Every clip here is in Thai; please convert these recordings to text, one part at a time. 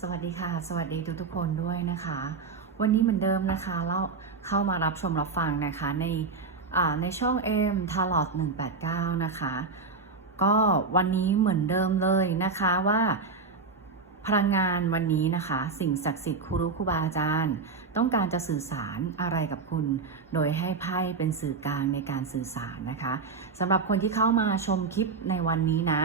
สวัสดีค่ะ สวัสดีทุกทุกคนด้วยนะคะ วันนี้เหมือนเดิมนะคะเราเข้ามารับชมรับฟังนะคะในในช่อง M t a l o t 189 นะคะ ก็วันนี้เหมือนเดิมเลยนะคะว่าพลังงานวันนี้นะคะ สิ่งศักดิ์สิทธิ์ครูรู้ครูบาอาจารย์ ต้องการจะสื่อสารอะไรกับคุณ โดยให้ไพ่เป็นสื่อกลางในการสื่อสารนะคะสำหรับคนที่เข้ามาชมคลิปในวันนี้นะ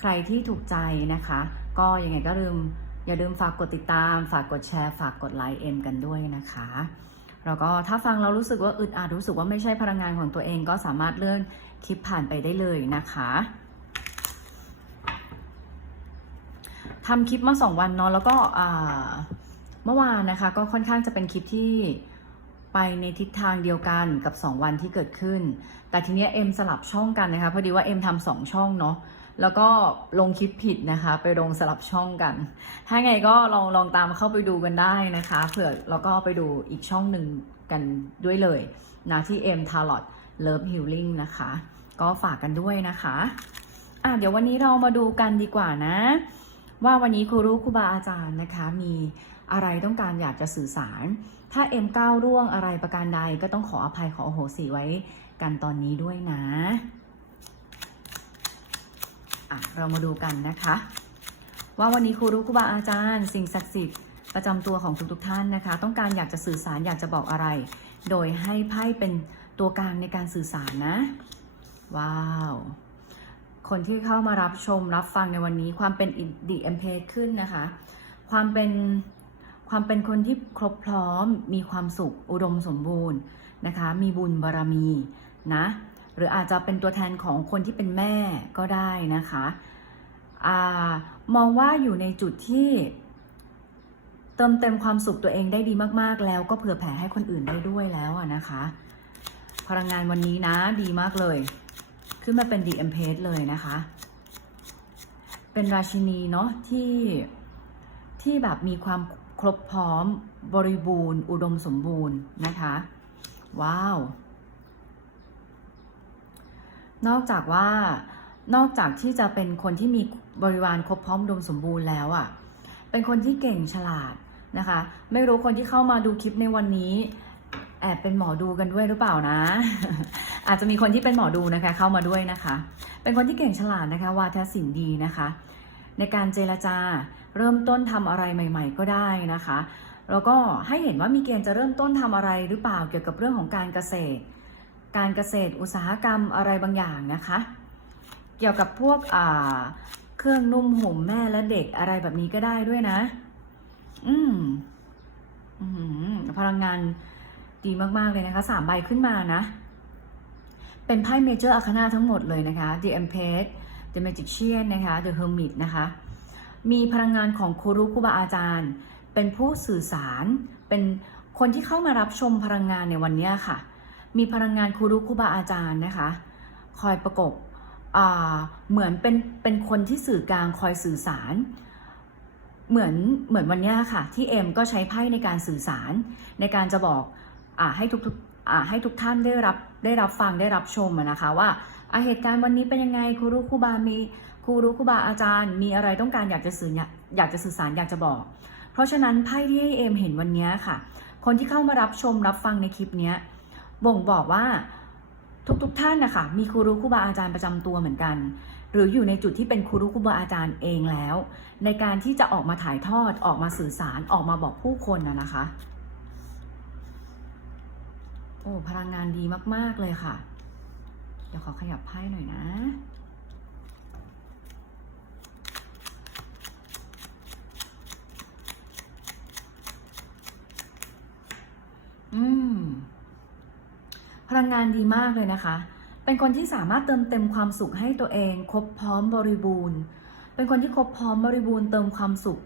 ใครที่ถูกใจนะคะ ก็ยังไงก็ลืม อย่าลืมฝากกดติดตาม ฝากกดแชร์ ฝากกดไลค์เอ็มกันด้วยนะคะ แล้วก็ถ้าฟังเรารู้สึกว่าอึดอัดรู้สึกว่าไม่ใช่พลังงานของตัวเองก็สามารถเลื่อนคลิปผ่านไปได้เลยนะคะทำคลิปมาสองวันเนาะแล้วก็เมื่อวานนะคะ ก็ค่อนข้างจะเป็นคลิปที่ไปในทิศทางเดียวกันกับ 2 วันที่เกิดขึ้น แต่ทีเนี้ยเอ็มสลับช่องกันนะคะพอดีว่าเอ็มทำสองช่องเนาะ แล้วก็ลงคลิปผิดนะคะ ไปลงสลับช่องกัน ถ้าไงก็ลองลองตามเข้าไปดูกันได้นะคะเผื่อแล้วก็ไปดูอีกช่องหนึ่งกันด้วยเลยนะที่ M t a l o t Love Healing นะคะ ก็ฝากกันด้วยนะคะอะเดี๋ยววันนี้เรามาดูกันดีกว่านะ ว่าวันนี้ครูรู้ครูบาอาจารย์นะคะ มีอะไรต้องการอยากจะสื่อสาร ถ้า M ก้าวร่วงอะไรประการใดก็ต้องขออภัยขอโอโหสิไว้กันตอนนี้ด้วยนะ อะเรามาดูกันนะคะ ว่าวันนี้ครูรู้ครูบาอาจารย์ สิ่งศักดิ์สิทธิ์ประจำตัวของทุกๆท่านนะคะ ต้องการอยากจะสื่อสารอยากจะบอกอะไร โดยให้ไพ่เป็นตัวกลางในการสื่อสารนะ ว้าว คนที่เข้ามารับชมรับฟังในวันนี้ ความเป็นดีเอ็มเพขึ้นนะคะ ความเป็นความเป็นคนที่ครบพร้อม มีความสุข อุดมสมบูรณ์นะคะ มีบุญบารมีนะ หรืออาจจะเป็นตัวแทนของคนที่เป็นแม่ก็ได้นะคะอมองว่าอยู่ในจุดที่ เติมเต็มความสุขตัวเองได้ดีมากๆ แล้วก็เผื่อแผ่ให้คนอื่นได้ด้วยแล้วนะคะ พลังงานวันนี้นะดีมากเลย ขึ้นมาเป็น The Empress เลยนะคะ เป็นราชินีเนาะที่ที่แบบมีความครบพร้อมบริบูรณ์ อุดมสมบูรณ์นะคะ ว้าว นอกจากว่านอกจากที่จะเป็นคนที่มีบริวารครบพร้อมดมสมบูรณ์แล้วอะ่ะ เป็นคนที่เก่งฉลาดนะคะ ไม่รู้คนที่เข้ามาดูคลิปในวันนี้ แอบเป็นหมอดูกันด้วยหรือเปล่านะ อาจจะมีคนที่เป็นหมอดูนะคะ เข้ามาด้วยนะคะ เป็นคนที่เก่งฉลาดนะคะ วาทศิลป์ดีนะคะ ในการเจรจาเริ่มต้นทำอะไรใหม่ ๆ ก็ได้นะคะ แล้วก็ให้เห็นว่ามีเกณฑ์จะเริ่มต้นทำอะไรหรือเปล่าเกี่ยวกับเรื่องของการเกษตร การเกษตรอุตสาหกรรมอะไรบางอย่างนะคะ เกี่ยวกับพวกเครื่องนุ่มห่มแม่และเด็กอะไรแบบนี้ก็ได้ด้วยนะ อืมพลังงานดีมาก ๆ เลยนะคะสามใบขึ้นมานะ เป็นไพ่เมเจอร์อาคานาทั้งหมดเลยนะคะ The Empress The Magician นะคะ The Hermit นะคะ มีพลังงานของครูครูบาอาจารย์ เป็นผู้สื่อสาร เป็นคนที่เข้ามารับชมพลังงานในวันนี้ค่ะ มีพลังงานครูรู้ครูบาอาจารย์นะคะ คอยประกบเหมือนเป็นเป็นคนที่สื่อกลางคอยสื่อสาร เหมือนเหมือนวันนี้ค่ะ ที่เอ็มก็ใช้ไพ่ในการสื่อสาร ในการจะบอกอให้ทุกๆให้ทุกท่านได้รับได้รับฟังได้รับชมนะคะว่าเหตุการณ์วันนี้เป็นยังไงครูรู้ครูบามีครูรู้ครูบาอาจารย์ มีอะไรต้องการอยากจะสื่ออยากจะสื่อสารอยากจะบอก เพราะฉะนั้นไพ่ที่ให้เอ็มเห็นวันนี้ค่ะ คนที่เข้ามารับชมรับฟังในคลิปนี้ บ่งบอกว่าทุกๆทท่านนะคะมีครูรู้ครูบาอาจารย์ประจำตัวเหมือนกัน หรืออยู่ในจุดที่เป็นครูรู้ครูบาอาจารย์เองแล้ว ในการที่จะออกมาถ่ายทอดออกมาสื่อสารออกมาบอกผู้คนนะนะคะ โอ้พลังงานดีมาก ๆ เลยค่ะ เดี๋ยวขอขยับไพ่หน่อยนะอืม พลังงานดีมากเลยนะคะ เป็นคนที่สามารถเติมเต็มความสุขให้ตัวเอง ครบพร้อมบริบูรณ์ เป็นคนที่ครบพร้อมบริบูรณ์เติมความสุข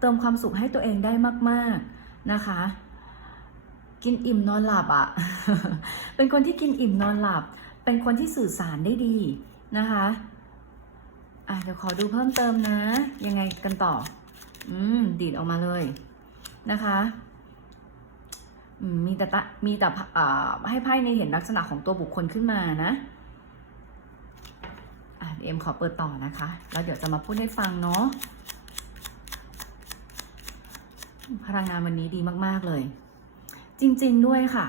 เติมความสุขให้ตัวเองได้มากๆนะคะ กินอิ่มนอนหลับอะ่ะ เป็นคนที่กินอิ่มนอนหลับ เป็นคนที่สื่อสารได้ดีนะคะอะเดี๋ยวขอดูเพิ่มเติมนะ ยังไงกันต่อ อืม ดีดออกมาเลยนะคะ มีแต่ตะมีแต่ให้ไพ่ในเห็นลักษณะของตัวบุคคลขึ้นมานะเดี๋ยวเอ็มขอเปิดต่อนะคะ แล้วเดี๋ยวจะมาพูดให้ฟังเนาะพลังงานวันนี้ดีมาก ๆ เลย จริง ๆ ด้วยค่ะ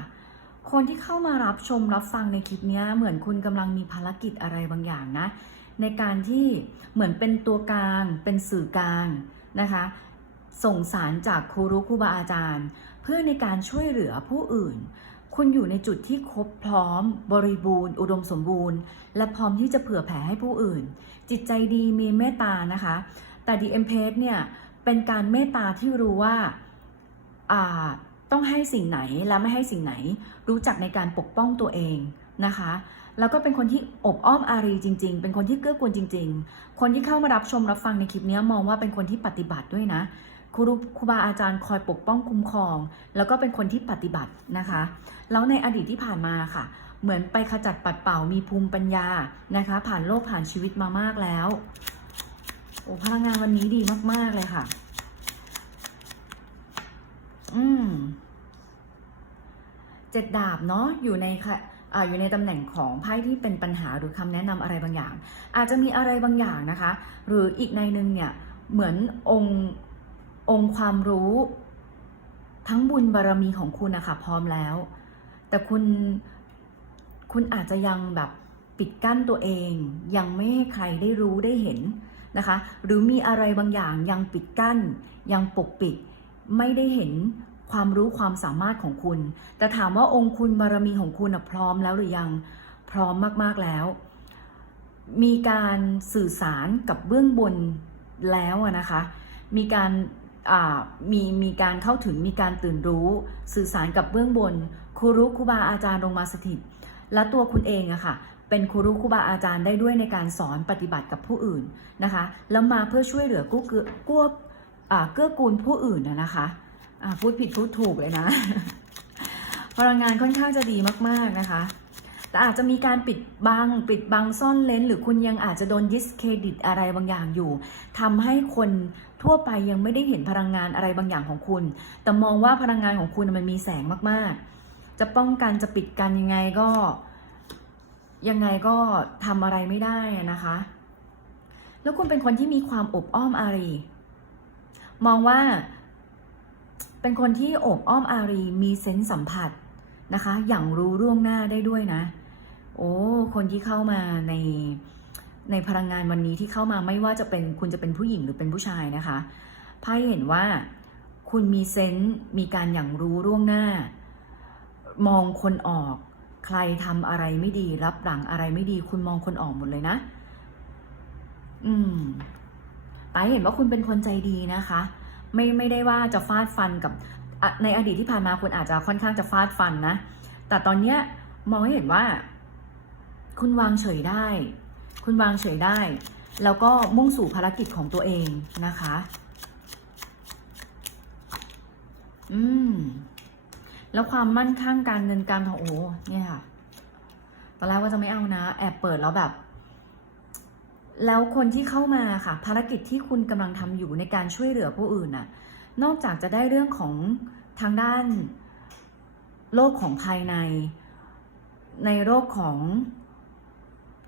คนที่เข้ามารับชมรับฟังในคลิปนี้เหมือนคุณกำลังมีภารกิจอะไรบางอย่างนะ ในการที่เหมือนเป็นตัวกลาง เป็นสื่อกลางนะคะ ส่งสารจากครูรู้ครูบาอาจารย์ เพื่อในการช่วยเหลือผู้อื่น คุณอยู่ในจุดที่ครบพร้อม บริบูรณ์ อุดมสมบูรณ์ และพร้อมที่จะเผื่อแผ่ให้ผู้อื่น จิตใจดีมีเมตตานะคะ แต่ดีเอ็มเพเนี่ยเป็นการเมตตาที่รู้ว่าอ่าต้องให้สิ่งไหนและไม่ให้สิ่งไหน รู้จักในการปกป้องตัวเองนะคะแล้วก็เป็นคนที่อบอ้อมอารีจริง ๆ เป็นคนที่เกื้อกูลจริง ๆ คนที่เข้ามารับชมรับฟังในคลิปนี้มองว่าเป็นคนที่ปฏิบัติด้วยนะ ครูครูบาอาจารย์คอยปกป้องคุ้มครอง แล้วก็เป็นคนที่ปฏิบัตินะคะ แล้วในอดีตที่ผ่านมาค่ะ เหมือนไปขจัดปัดเป่ามีภูมิปัญญานะคะ ผ่านโลกผ่านชีวิตมามากแล้วโอ้พลังงานวันนี้ดีมาก ๆ เลยค่ะ อืมเจ็ดดาบเนาะอยู่ในค่ะอยู่ในตำแหน่งของไพ่ที่เป็นปัญหาหรือคำแนะนำอะไรบางอย่าง อาจจะมีอะไรบางอย่างนะคะ หรืออีกในหนึ่งเนี่ยเหมือนองค์ องค์ความรู้ ทั้งบุญบารมีของคุณนะคะพร้อมแล้ว แต่คุณคุณอาจจะยังแบบปิดกั้นตัวเอง ยังไม่ให้ใครได้รู้ได้เห็นนะคะ หรือมีอะไรบางอย่างยังปิดกั้น ยังปกปิด ไม่ได้เห็นความรู้ความสามารถของคุณ แต่ถามว่าองค์คุณบารมีของคุณนะพร้อมแล้วหรือยังพร้อมมากๆแล้ว มีการสื่อสารกับเบื้องบนแล้วอะนะคะ มีการ มีมีการเข้าถึงมีการตื่นรู้สื่อสารกับเบื้องบนครูรู้ครูบาอาจารย์ลงมาสถิต และตัวคุณเองอะค่ะเป็นครูรู้ครูบาอาจารย์ได้ด้วยในการสอนปฏิบัติกับผู้อื่นนะคะแล้วมาเพื่อช่วยเหลือกู้เกื้อกู้เกื้อกูลผู้อื่นนะนะคะพูดผิดพูดถูกเลยนะพลังงานค่อนข้างจะดีมากๆนะคะ แต่อาจจะมีการปิดบังปิดบังซ่อนเลนหรือคุณยังอาจจะโดนดิสเครดิตอะไรบางอย่างอยู่ทำให้คนทั่วไปยังไม่ได้เห็นพลังงานอะไรบางอย่างของคุณ แต่มองว่าพลังงานของคุณมันมีแสงมากๆ จะป้องกันจะปิดกันยังไงก็ ยังไงก็ทำอะไรไม่ได้นะคะ แล้วคุณเป็นคนที่มีความอบอ้อมอารี มองว่า เป็นคนที่อบอ้อมอารีมีเซนส์สัมผัสนะคะ อย่างรู้ร่วงหน้าได้ด้วยนะ โอ้คนที่เข้ามาในในพลังงานวันนี้ที่เข้ามาไม่ว่าจะเป็นคุณจะเป็นผู้หญิงหรือเป็นผู้ชายนะคะไพ่เห็นว่าคุณมีเซนส์มีการอย่างรู้ร่วงหน้า มองคนออก ใครทำอะไรไม่ดี รับหลังอะไรไม่ดี คุณมองคนออกหมดเลยนะ อืมไปเห็นว่าคุณเป็นคนใจดีนะคะ ไม่ไม่ได้ว่าจะฟาดฟันกับในอดีตที่ผ่านมาคุณอาจจะค่อนข้างจะฟาดฟันนะ แต่ตอนเนี้ยมองให้เห็นว่า คุณวางเฉยได้ คุณวางเฉยได้ แล้วก็มุ่งสู่ภารกิจของตัวเองนะคะ อืม แล้วความมั่นคงการเงินการทองโอ้เนี่ยค่ะ ตอนแรกว่าจะไม่เอานะ แอบเปิดแล้วแบบ แล้วคนที่เข้ามาค่ะ ภารกิจที่คุณกำลังทำอยู่ในการช่วยเหลือผู้อื่นน่ะ นอกจากจะได้เรื่องของทางด้านโลกของภายใน ในโลกของ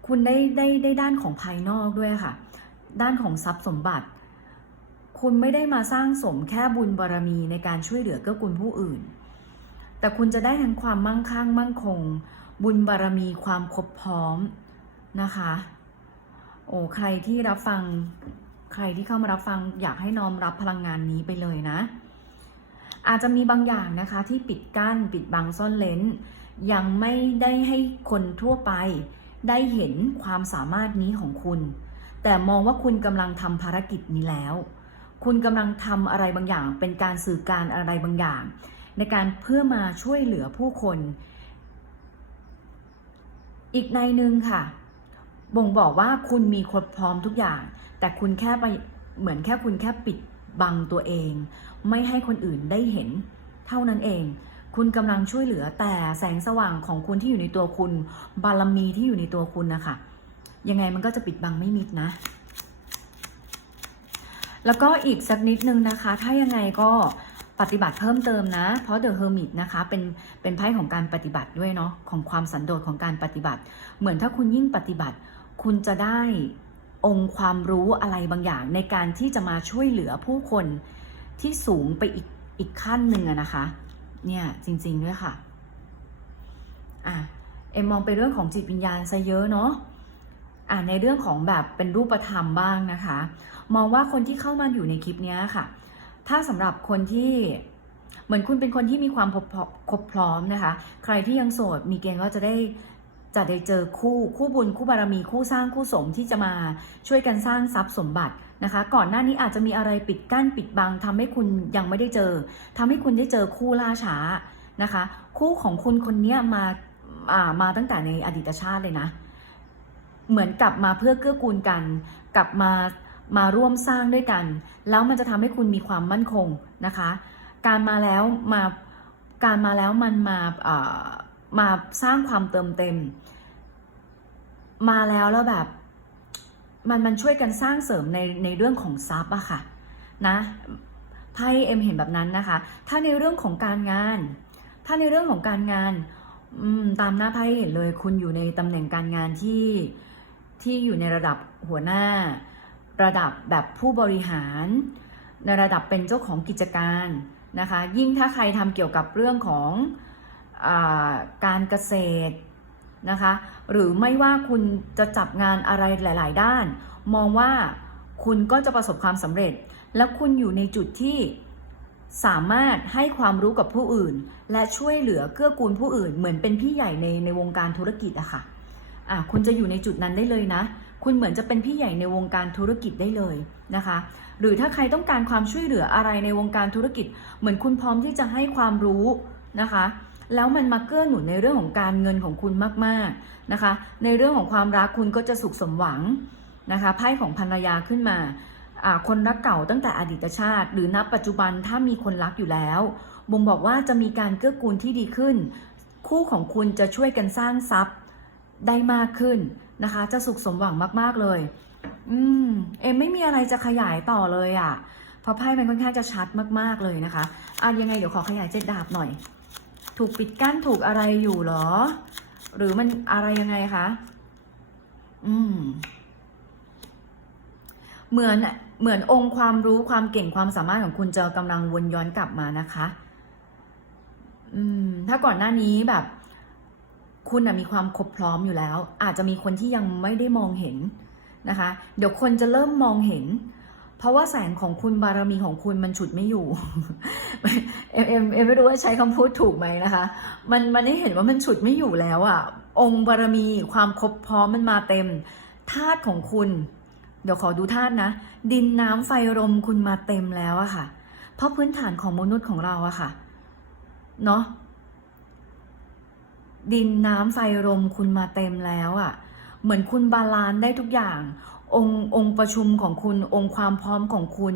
คุณได้ได้ได้ด้านของภายนอกด้วยค่ะ ด้านของทรัพย์สมบัติ คุณไม่ได้มาสร้างสมแค่บุญบารรมีในการช่วยเหลือเกื้อกูลผู้อื่น แต่คุณจะได้ทั้งความมั่งคั่งมั่งคง บุญบารรมีความครบพร้อมนะคะ โอ้ใครที่รับฟังใครที่เข้ามารับฟังอยากให้น้อมรับพลังงานนี้ไปเลยนะ อาจจะมีบางอย่างนะคะที่ปิดกั้นปิดบังซ่อนเลนยังไม่ได้ให้คนทั่วไป ได้เห็นความสามารถนี้ของคุณ แต่มองว่าคุณกำลังทำภารกิจนี้แล้ว คุณกำลังทำอะไรบางอย่าง เป็นการสื่อการอะไรบางอย่าง ในการเพื่อมาช่วยเหลือผู้คน อีกในหนึ่งค่ะ บ่งบอกว่าคุณมีครบพร้อมทุกอย่าง แต่คุณแค่ไปเหมือนแค่คุณแค่ปิดบังตัวเอง ไม่ให้คนอื่นได้เห็น เท่านั้นเอง คุณกำลังช่วยเหลือแต่แสงสว่างของคุณที่อยู่ในตัวคุณ บารมีที่อยู่ในตัวคุณนะคะยังไงมันก็จะปิดบังไม่มิดนะ แล้วก็อีกสักนิดนึงนะคะ ถ้ายังไงก็ปฏิบัติเพิ่มเติมนะ เพราะ The Hermit นะคะเป็นเป็นไพ่ของการปฏิบัติด้วยเนาะของความสันโดษของการปฏิบัติ เหมือนถ้าคุณยิ่งปฏิบัติ คุณจะได้องค์ความรู้อะไรบางอย่าง ในการที่จะมาช่วยเหลือผู้คนที่สูงไปอีกอีกขั้นหนึ่งนะคะ เนี่ยจริง ๆ ด้วยค่ะ อะ เอ็มมองไปเรื่องของจิตวิญญาณซะเยอะเนาะอะในเรื่องของแบบเป็นรูปธรรมบ้างนะคะ มองว่าคนที่เข้ามาอยู่ในคลิปเนี้ยค่ะ ถ้าสำหรับคนที่เหมือนคุณเป็นคนที่มีความครบครบพร้อมนะคะ ใครที่ยังโสดมีเกณฑ์ก็จะได้จะได้เจอคู่คู่บุญคู่บารมีคู่สร้างคู่สมที่จะมาช่วยกันสร้างทรัพย์สมบัติ นะคะ ก่อนหน้านี้อาจจะมีอะไรปิดกั้นปิดบังทำให้คุณยังไม่ได้เจอทำให้คุณได้เจอคู่ล่าช้านะคะ คู่ของคุณคนนี้มาามาตั้งแต่ในอดีตชาติเลยนะ เหมือนกลับมาเพื่อเกื้อกูลกัน กลับมามาร่วมสร้างด้วยกัน แล้วมันจะทำให้คุณมีความมั่นคงนะคะ การมาแล้วมาการมาแล้วมันมาเอ่อมาสร้างความเติมเต็ม มาแล้วแล้วแบบ มันมันช่วยกันสร้างเสริมในในเรื่องของทรัพย์อะค่ะนะไพ่เอ็มเห็นแบบนั้นนะคะ ถ้าในเรื่องของการงาน ถ้าในเรื่องของการงานตามหน้าไพ่เห็นเลยคุณอยู่ในตำแหน่งการงานที่ที่อยู่ในระดับหัวหน้า ระดับแบบผู้บริหาร ในระดับเป็นเจ้าของกิจการนะคะ ยิ่งถ้าใครทำเกี่ยวกับเรื่องของอการเกษตร นะคะ หรือไม่ว่าคุณจะจับงานอะไรหลาย ๆ ด้าน มองว่าคุณก็จะประสบความสำเร็จ แล้วคุณอยู่ในจุดที่สามารถให้ความรู้กับผู้อื่น และช่วยเหลือเกื้อกูลผู้อื่น เหมือนเป็นพี่ใหญ่ในในวงการธุรกิจอะค่ะอะ คุณจะอยู่ในจุดนั้นได้เลยนะ คุณเหมือนจะเป็นพี่ใหญ่ในวงการธุรกิจได้เลยนะคะ หรือถ้าใครต้องการความช่วยเหลืออะไรในวงการธุรกิจ เหมือนคุณพร้อมที่จะให้ความรู้นะคะ แล้วมันมาเกื้อหนุนในเรื่องของการเงินของคุณมากๆนะคะ ในเรื่องของความรักคุณก็จะสุขสมหวังนะคะไพ่ของภรรยาขึ้นมาคนรักเก่าตั้งแต่อดีตชาติ หรือณปัจจุบันถ้ามีคนรักอยู่แล้วบ่งบอกว่าจะมีการเกื้อกูลที่ดีขึ้น คู่ของคุณจะช่วยกันสร้างทรัพย์ได้มากขึ้นนะคะ จะสุขสมหวังมากๆเลย อืมเอ็มไม่มีอะไรจะขยายต่อเลยอะ่ะ เพราะไพ่มันค่อนข้างจะชัดมากๆเลยนะคะอะยังไงเดี๋ยวขอขยายเจ็ดดาบหน่อย ถูกปิดกั้นถูกอะไรอยู่หรอ หรือมันอะไรยังไงคะ อืม เหมือนเหมือนองค์ความรู้ความเก่งความสามารถของคุณเจะกำลังวนย้อนกลับมานะคะ อืม ถ้าก่อนหน้านี้แบบ คุณนะมีความครบพร้อมอยู่แล้ว อาจจะมีคนที่ยังไม่ได้มองเห็นนะคะ เดี๋ยวคนจะเริ่มมองเห็น เพราะว่าแสงของคุณบารมีของคุณมันฉุดไม่อยู่ เอ็มเอ็มเอ็มไม่รู้ว่าใช้คำพูดถูกไหมนะคะ มันมันได้เห็นว่ามันฉุดไม่อยู่แล้วอะองค์บารมีความครบพร้อมมันมาเต็มธาตุของคุณ เดี๋ยวขอดูธาตุนะ ดินน้ำไฟลมคุณมาเต็มแล้วอะค่ะ เพราะพื้นฐานของมนุษย์ของเราอะค่ะ เนาะดินน้ำไฟลมคุณมาเต็มแล้วอะ่ะ เหมือนคุณบาลานได้ทุกอย่าง องค์องค์ประชุมของคุณ องค์ความพร้อมของคุณ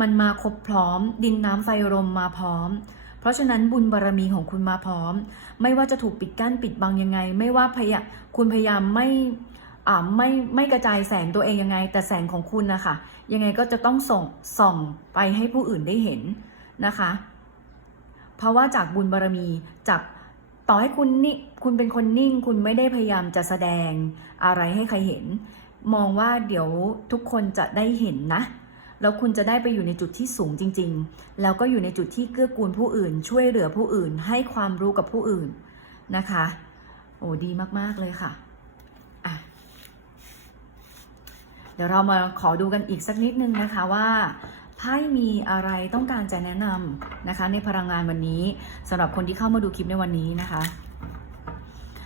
มันมาครบพร้อม ดินน้ำไฟลมมาพร้อม เพราะฉะนั้นบุญบารมีของคุณมาพร้อม ไม่ว่าจะถูกปิดกั้นปิดบังยังไง ไม่ว่าพยาคุณพยายามไม่อ่าไม่ไม่กระจายแสงตัวเองยังไง แต่แสงของคุณนะคะยังไงก็จะต้องส่งส่องไปให้ผู้อื่นได้เห็นนะคะ เพราะว่าจากบุญบารมีจากต่อให้คุณนี่คุณเป็นคนนิ่ง คุณไม่ได้พยายามจะแสดงอะไรให้ใครเห็น มองว่าเดี๋ยวทุกคนจะได้เห็นนะ แล้วคุณจะได้ไปอยู่ในจุดที่สูงจริง ๆ แล้วก็อยู่ในจุดที่เกื้อกูลผู้อื่น ช่วยเหลือผู้อื่น ให้ความรู้กับผู้อื่นนะคะ โอ้ดีมากๆเลยค่ะอะ เดี๋ยวเรามาขอดูกันอีกสักนิดนึงนะคะว่าไพ่มีอะไรต้องการจะแนะนำนะคะ ในพลังงานวันนี้สำหรับคนที่เข้ามาดูคลิปในวันนี้นะคะ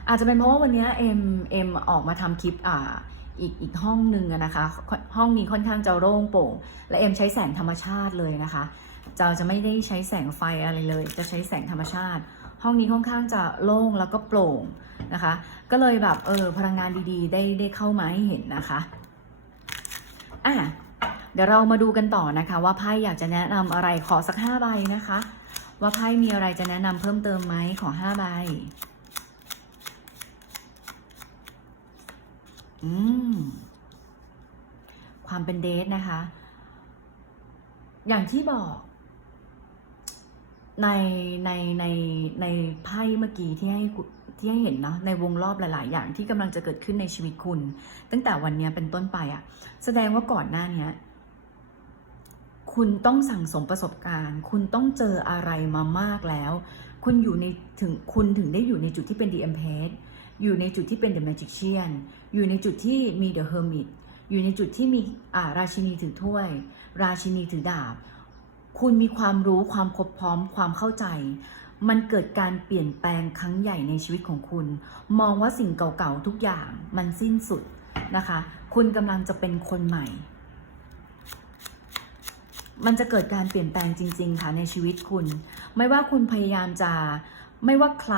อาจจะเป็นเพราะว่าวันนี้เอ็มเอ็มออกมาทำคลิปอ่า อีกอีกห้องหนึ่งนะคะ ห้องนี้ค่อนข้างจะโล่งโปร่ง และเอ็มใช้แสงธรรมชาติเลยนะคะจะจะไม่ได้ใช้แสงไฟอะไรเลย จะใช้แสงธรรมชาติ ห้องนี้ค่อนข้างจะโล่งแล้วก็โปร่งนะคะ ก็เลยแบบเออพลังงานดีๆ ได้ได้เข้ามาให้เห็นนะคะอะเดี๋ยวเรามาดูกันต่อนะคะ ว่าไพ่อยากจะแนะนำอะไรขอสักห้าใบนะคะ ว่าไพ่มีอะไรจะแนะนำเพิ่มเติมไหมขอห้าใบ อืม ความเป็นเดทนะคะ อย่างที่บอก ในในในในไพ่เมื่อกี้ที่ให้ที่ให้เห็นเนาะในวงรอบหลาย ๆ อย่างที่กำลังจะเกิดขึ้นในชีวิตคุณ ตั้งแต่วันนี้เป็นต้นไปอะ่ะ แสดงว่าก่อนหน้าเนี้ยคุณต้องสั่งสมประสบการณ์ คุณต้องเจออะไรมามากแล้ว คุณอยู่ในถึงคุณถึงได้อยู่ในจุดที่เป็น The Empress อยู่ในจุดที่เป็น The Magician อยู่ในจุดที่มี The Hermit อยู่ในจุดที่มีอ่าราชินีถือถ้วย ราชินีถือดาบ คุณมีความรู้ความครบพร้อมความเข้าใจ มันเกิดการเปลี่ยนแปลงครั้งใหญ่ในชีวิตของคุณ มองว่าสิ่งเก่าๆทุกอย่างมันสิ้นสุดนะคะ คุณกำลังจะเป็นคนใหม่ มันจะเกิดการเปลี่ยนแปลงจริง ๆ ค่ะในชีวิตคุณ ไม่ว่าคุณพยายามจะ ไม่ว่าใคร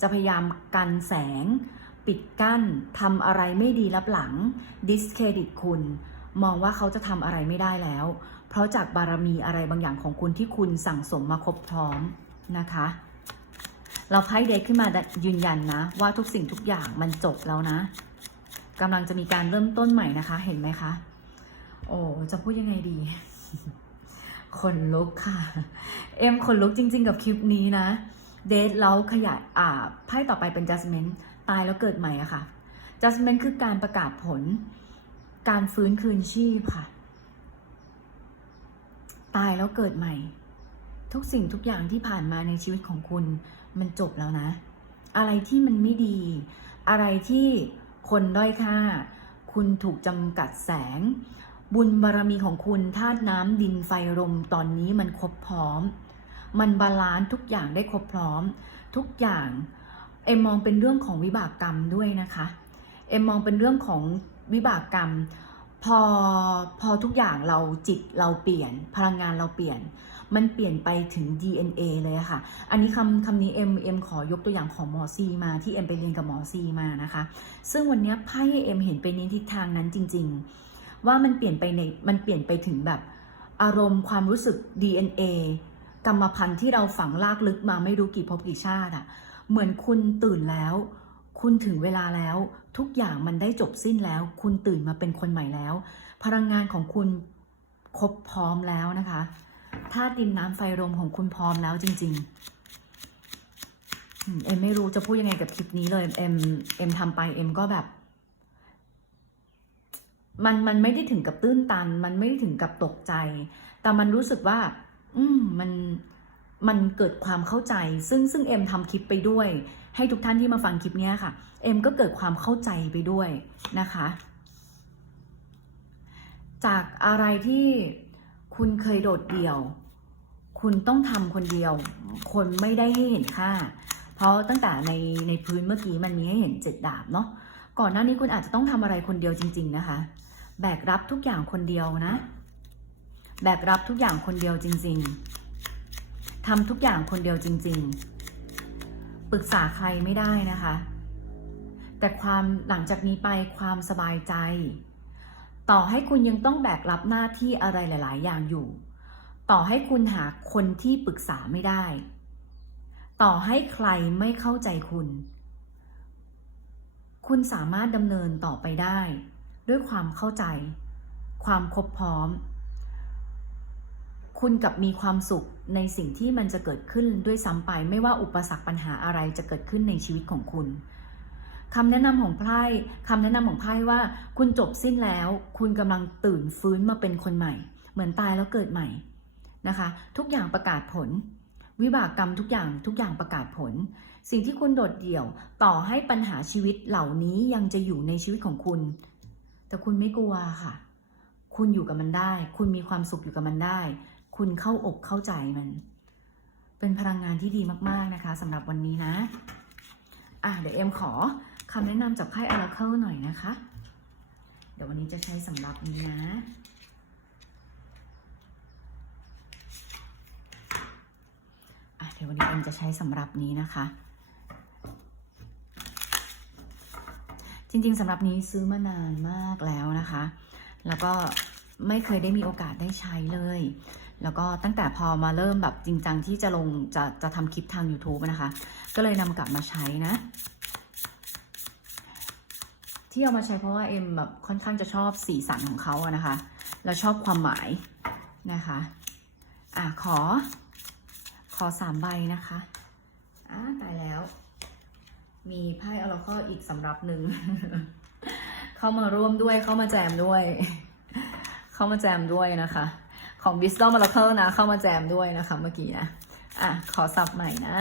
จะพยายามกันแสง ปิดกั้นทำอะไรไม่ดีรับหลัง ดิสเครดิตคุณ มองว่าเขาจะทำอะไรไม่ได้แล้ว เพราะจากบารมีอะไรบางอย่างของคุณที่คุณสั่งสมมาครบพร้อมนะคะ เราไพ่เด็กขึ้นมายืนยันนะ ว่าทุกสิ่งทุกอย่างมันจบแล้วนะกำลังจะมีการเริ่มต้นใหม่นะคะ เห็นไหมคะ โอ้จะพูดยังไงดี คนลุกค่ะ เอ็มคนลุกจริง ๆ กับคลิปนี้นะ เดทแล้วขยายอ่าไพ่ต่อไปเป็น judgment ตายแล้วเกิดใหม่อะค่ะ judgment คือการประกาศผล การฟื้นคืนชีพค่ะ ตายแล้วเกิดใหม่ ทุกสิ่งทุกอย่างที่ผ่านมาในชีวิตของคุณ มันจบแล้วนะ อะไรที่มันไม่ดี อะไรที่คนด้อยค่า คุณถูกจำกัดแสง บุญบารมีของคุณธาตุน้ำดินไฟลมตอนนี้มันครบพร้อม มันบาลานซ์ทุกอย่างได้ครบพร้อม ทุกอย่างเอ็มมองเป็นเรื่องของวิบากกรรมด้วยนะคะเอ็มมองเป็นเรื่องของวิบากกรรม พอพอทุกอย่างเราจิตเราเปลี่ยน พลังงานเราเปลี่ยน มันเปลี่ยนไปถึง DNA เลยค่ะ อันนี้คำคำนี้เอ็มเอ็มขอยกตัวอย่างของหมอซีมาที่เอ็มไปเรียนกับหมอซีมานะคะ ซึ่งวันนี้ไพ่เอ็มเห็นไปในทิศทางนั้นจริง ๆ ว่ามันเปลี่ยนไปในมันเปลี่ยนไปถึงแบบอารมณ์ความรู้สึก DNA กรรมพันธุ์ที่เราฝังลากลึกมาไม่รู้กี่ภพกี่ชาติอะเหมือนคุณตื่นแล้ว คุณถึงเวลาแล้ว ทุกอย่างมันได้จบสิ้นแล้ว คุณตื่นมาเป็นคนใหม่แล้ว พลังงานของคุณครบพร้อมแล้วนะคะธาตุดินน้ำไฟลมของคุณพร้อมแล้วจริง ๆ เอ็มไม่รู้จะพูดยังไงกับคลิปนี้เลย เอ็มเอ็มทำไปเอ็มก็แบบ มันมันไม่ได้ถึงกับตื้นตัน มันไม่ได้ถึงกับตกใจ แต่มันรู้สึกว่า อืมมันมันเกิดความเข้าใจ ซึ่งซึ่งเอ็มทำคลิปไปด้วย ให้ทุกท่านที่มาฟังคลิปนี้ค่ะ เอ็มก็เกิดความเข้าใจไปด้วยนะคะ จากอะไรที่คุณเคยโดดเดี่ยว คุณต้องทำคนเดียว คนไม่ได้ให้เห็นค่า เพราะตั้งแต่ในในพื้นเมื่อกี้มันมีให้เห็นเจ็ดดาบเนาะ ก่อนหน้านี้คุณอาจจะต้องทำอะไรคนเดียวจริง ๆ นะคะ แบกรับทุกอย่างคนเดียวนะ แบกรับทุกอย่างคนเดียวจริง ๆทำทุกอย่างคนเดียวจริง ๆ ปรึกษาใครไม่ได้นะคะ แต่ความหลังจากนี้ไปความสบายใจ ต่อให้คุณยังต้องแบกรับหน้าที่อะไรหลาย ๆ อย่างอยู่ ต่อให้คุณหาคนที่ปรึกษาไม่ได้ ต่อให้ใครไม่เข้าใจคุณ คุณสามารถดำเนินต่อไปได้ ด้วยความเข้าใจ ความครบพร้อม คุณกับมีความสุขในสิ่งที่มันจะเกิดขึ้นด้วยซ้ำไป ไม่ว่าอุปสรรคปัญหาอะไรจะเกิดขึ้นในชีวิตของคุณคำแนะนำของไพ่คำแนะนำของไพ่ว่า คุณจบสิ้นแล้ว คุณกำลังตื่นฟื้นมาเป็นคนใหม่ เหมือนตายแล้วเกิดใหม่นะคะ ทุกอย่างประกาศผล วิบากกรรมทุกอย่างทุกอย่างประกาศผล สิ่งที่คุณโดดเดี่ยว ต่อให้ปัญหาชีวิตเหล่านี้ยังจะอยู่ในชีวิตของคุณ แต่คุณไม่กลัวค่ะ คุณอยู่กับมันได้ คุณมีความสุขอยู่กับมันได้ คุณเข้าอกเข้าใจมัน เป็นพลังงานที่ดีมากๆนะคะสำหรับวันนี้นะ อะเดี๋ยวเอ็มขอคำแนะนำจากไพ่ Oracle หน่อยนะคะ เดี๋ยววันนี้จะใช้สำหรับนี้นะอะเดี๋ยววันนี้เอ็มจะใช้สำหรับนี้นะคะจริงๆสำหรับนี้ซื้อมานานมากแล้วนะคะ แล้วก็ไม่เคยได้มีโอกาสได้ใช้เลย แล้วก็ตั้งแต่พอมาเริ่มแบบจริงจังที่จะลงจะจะทำคลิปทาง YouTube นะคะ ก็เลยนำกลับมาใช้นะ ที่เอามาใช้เพราะว่าเอ็มแบบค่อนข้างจะชอบสีสันของเขาอะนะคะ แล้วชอบความหมายนะคะ อะขอ ขอสามใบนะคะอ่าตายแล้ว มีไพ่อลก็อีกสำหรับหนึ่ง เข้ามาร่วมด้วยเข้ามาแจมด้วย เข้ามาแจมด้วยนะคะ ของ Wisdom Oracle นะ เข้ามาแจมด้วยนะคะเมื่อกี้นะ อะ ขอสับใหม่นะ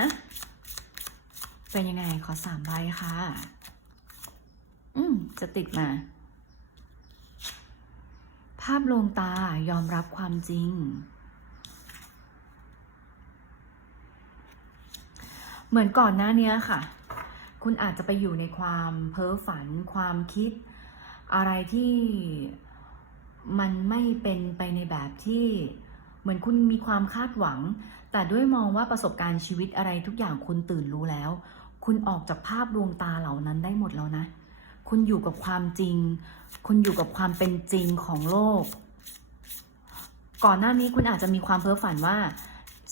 เป็นยังไง ขอสามใบค่ะ อืม จะติดมา ภาพลวงตายอมรับความจริง เหมือนก่อนหน้านี้ค่ะ คุณอาจจะไปอยู่ในความเพ้อฝัน ความคิด อะไรที่ มันไม่เป็นไปในแบบที่เหมือนคุณมีความคาดหวัง แต่ด้วยมองว่าประสบการณ์ชีวิตอะไรทุกอย่างคุณตื่นรู้แล้ว คุณออกจากภาพดวงตาเหล่านั้นได้หมดแล้วนะ คุณอยู่กับความจริง คุณอยู่กับความเป็นจริงของโลก ก่อนหน้านี้คุณอาจจะมีความเพ้อฝันว่า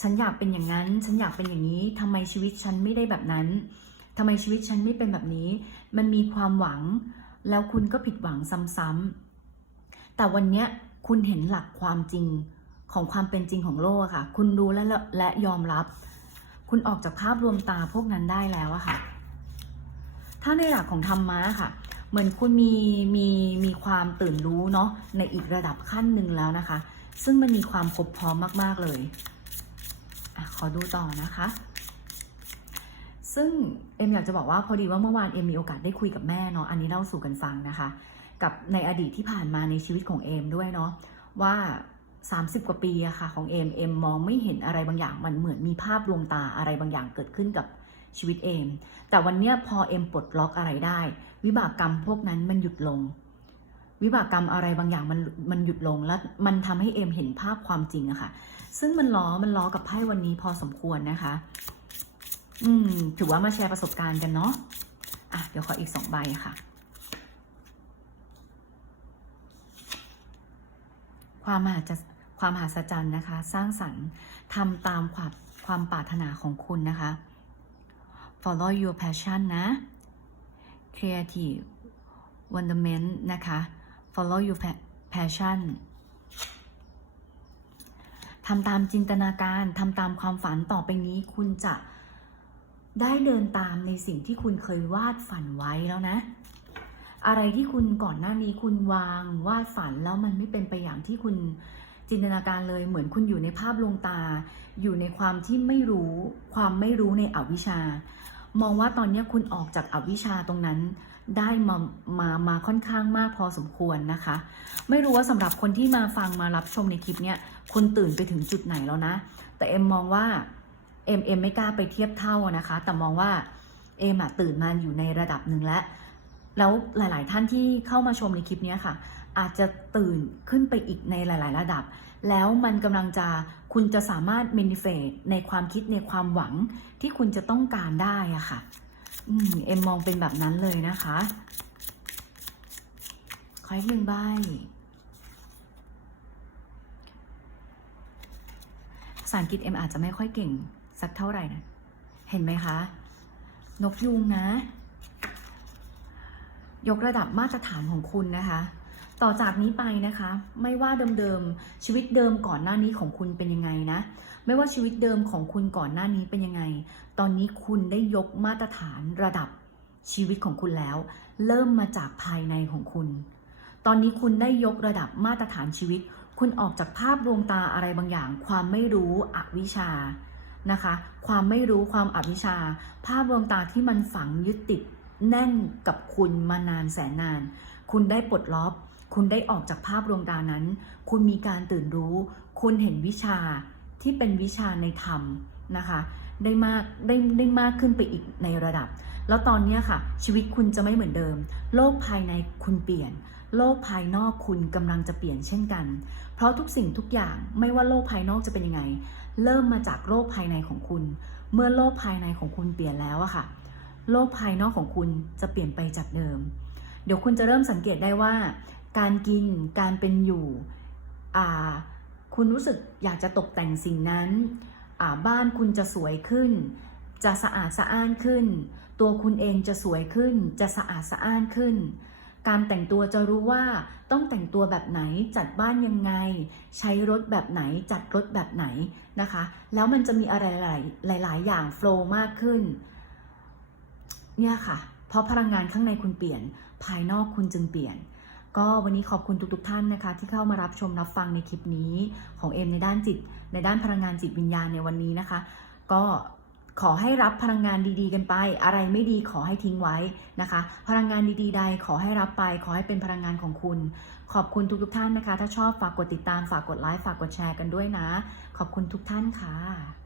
ฉันอยากเป็นอย่างนั้น ฉันอยากเป็นอย่างนี้ทำไมชีวิตฉันไม่ได้แบบนั้นทำไมชีวิตฉันไม่เป็นแบบนี้ มันมีความหวัง แล้วคุณก็ผิดหวังซ้ำๆ แต่วันเนี้ยคุณเห็นหลักความจริงของความเป็นจริงของโลกอะค่ะ คุณรู้และและยอมรับ คุณออกจากภาพรวมตาพวกนั้นได้แล้วอะค่ะ ถ้าในหลักของธรรมะค่ะ เหมือนคุณมีมีมีความตื่นรู้เนาะในอีกระดับขั้นหนึ่งแล้วนะคะ ซึ่งมันมีความครบพร้อมมาก ๆเลยอะขอดูต่อนะคะ ซึ่งเอ็มอยากจะบอกว่าพอดีว่าเมื่อวานเอ็มมีโอกาสได้คุยกับแม่เนาะ อันนี้เล่าสู่กันฟังนะคะ กับในอดีตที่ผ่านมาในชีวิตของเอมด้วยเนาะว่า 30 กว่าปีอะค่ะของเอมเอมมองไม่เห็นอะไรบางอย่างมันเหมือนมีภาพลวงตาอะไรบางอย่างเกิดขึ้นกับชีวิตเอมแต่วันเนี้ยพอเอมปลดล็อกอะไรได้ วิบากกรรมพวกนั้นมันหยุดลง วิบากกรรมอะไรบางอย่างมันมันหยุดลงแล้วมันทำให้เอมเห็นภาพความจริงอะค่ะ ซึ่งมันล้อมันล้อกับไพ่วันนี้พอสมควรนะคะ อืมถือว่ามาแชร์ประสบการณ์กันเนาะอะเดี๋ยวขออีกสองใบค่ะ ความมหัความมหัศจรรย์นะคะ สร้างสรรค์ทำตามความความปรารถนาของคุณนะคะ follow your passion นะ creative wonderment นะคะ follow your passion ทำตามจินตนาการทำตามความฝันต่อไปนี้ คุณจะได้เดินตามในสิ่งที่คุณเคยวาดฝันไว้แล้วนะ อะไรที่คุณก่อนหน้านี้คุณวางวาดฝันแล้วมันไม่เป็นไปอย่างที่คุณจินตนาการเลย เหมือนคุณอยู่ในภาพลวงตา อยู่ในความที่ไม่รู้ ความไม่รู้ในอวิชชามองว่าตอนนี้คุณออกจากอวิชชาตรงนั้น ได้มามามาค่อนข้างมากพอสมควรนะคะ ไม่รู้ว่าสำหรับคนที่มาฟังมารับชมในคลิปเนี้ยคุณตื่นไปถึงจุดไหนแล้วนะ แต่เอ็มมองว่าเอ็มเอ็มไม่กล้าไปเทียบเท่านะคะ แต่มองว่าเอ็มอะตื่นมาอยู่ในระดับหนึ่งแล้ว แล้วหลาย ๆ ท่านที่เข้ามาชมในคลิปนี้ค่ะ อาจจะตื่นขึ้นไปอีกในหลาย ๆ ระดับ แล้วมันกำลังจะคุณจะสามารถ manifest ในความคิดในความหวังที่คุณจะต้องการได้อะค่ะอืมเอ็มมองเป็นแบบนั้นเลยนะคะขออีกหนึ่งใบภาษาอังกฤษเอ็มอาจจะไม่ค่อยเก่งสักเท่าไหร่นะ เห็นไหมคะ นกยูงนะ ยกระดับมาตรฐานของคุณนะคะ ต่อจากนี้ไปนะคะ ไม่ว่าเดิมๆชีวิตเดิมก่อนหน้านี้ของคุณเป็นยังไงนะไม่ว่าชีวิตเดิมของคุณก่อนหน้านี้เป็นยังไง ตอนนี้คุณได้ยกมาตรฐานระดับชีวิตของคุณแล้ว เริ่มมาจากภายในของคุณ ตอนนี้คุณได้ยกระดับมาตรฐานชีวิต คุณออกจากภาพดวงตาอะไรบางอย่าง ความไม่รู้อวิชชานะคะ ความไม่รู้ความอวิชชา ภาพดวงตาที่มันฝังยึดติด แน่นกับคุณมานานแสนนาน คุณได้ปลดล็อก คุณได้ออกจากภาพดวงตานั้น คุณมีการตื่นรู้ คุณเห็นวิชาที่เป็นวิชาในธรรมนะคะ ได้มากได้ได้มากขึ้นไปอีกในระดับ แล้วตอนนี้ค่ะ ชีวิตคุณจะไม่เหมือนเดิม โลกภายในคุณเปลี่ยน โลกภายนอกคุณกำลังจะเปลี่ยนเช่นกัน เพราะทุกสิ่งทุกอย่างไม่ว่าโลกภายนอกจะเป็นยังไง เริ่มมาจากโลกภายในของคุณ เมื่อโลกภายในของคุณเปลี่ยนแล้วอะค่ะ โลกภายนอกของคุณจะเปลี่ยนไปจากเดิม เดี๋ยวคุณจะเริ่มสังเกตได้ว่า การกินการเป็นอยู่คุณรู้สึกอยากจะตกแต่งสิ่งนั้น บ้านคุณจะสวยขึ้น จะสะอาดสะอ้านขึ้น ตัวคุณเองจะสวยขึ้น จะสะอาดสะอ้านขึ้น การแต่งตัวจะรู้ว่าต้องแต่งตัวแบบไหนจัดบ้านยังไง ใช้รถแบบไหนจัดรถแบบไหนนะคะ แล้วมันจะมีอะไรหลายหลายๆอย่างโฟล์มากขึ้น เนี่ยค่ะ เพราะพลังงานข้างในคุณเปลี่ยน ภายนอกคุณจึงเปลี่ยน ก็วันนี้ขอบคุณทุกๆท่านนะคะ ที่เข้ามารับชมรับฟังในคลิปนี้ของเอ็มในด้านจิต ในด้านพลังงานจิตวิญญาณในวันนี้นะคะ ก็ขอให้รับพลังงานดีๆ กันไป อะไรไม่ดีขอให้ทิ้งไว้นะคะ พลังงานดีๆ ใดขอให้รับไป ขอให้เป็นพลังงานของคุณ ขอบคุณทุกๆท่านนะคะ ถ้าชอบฝากกดติดตามฝากกดไลค์ฝากกดแชร์กันด้วยนะ ขอบคุณทุกท่านค่ะ